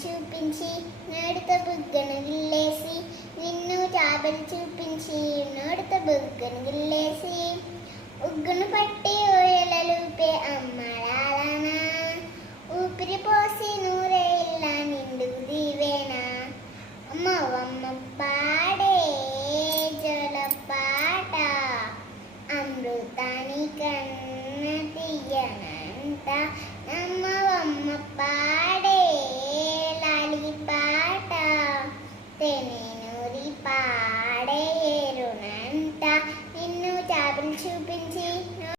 చూపించి నడుత బుగ్గను గిల్లేసి నిన్ను చాబెలు చూపించి నడుత బుగ్గను గిల్లేసి ఉగ్గును పట్టి ఓయలలుపే అమ్మడాలనా ఊపిరి పోసి నూరేళ్ళ నిండు దీవేనా అమ్మవమ్మ పాడే జల పాట అమృతాని కన్న తీయనంట అమ్మవమ్మ పాడే